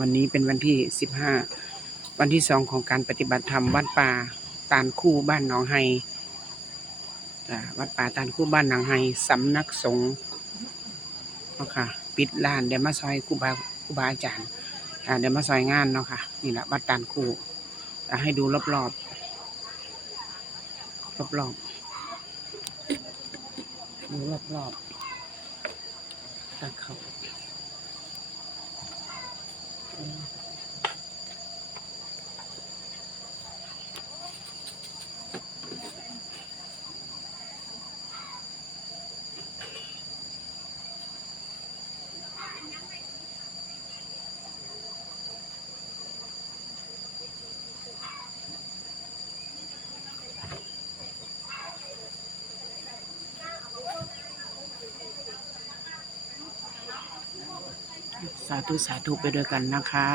วันนี้เป็นวันที่15วันที่2ของการปฏิบัติธรรมวัดป่าตาลคู่บ้านหนองไฮวัดป่าตาลคู่บ้านหนองไฮสำนักสงฆ์เนาะค่ะปิดร้านเดี๋ยวมาซอยครูบาอาจารย์เดี๋ยวมาซอยงานเนาะค่ะนี่แหละวัดตาลคู่ให้ดูรอบๆรอบๆดูรอบๆตักเขาสาธุไปด้วยกันนะคะ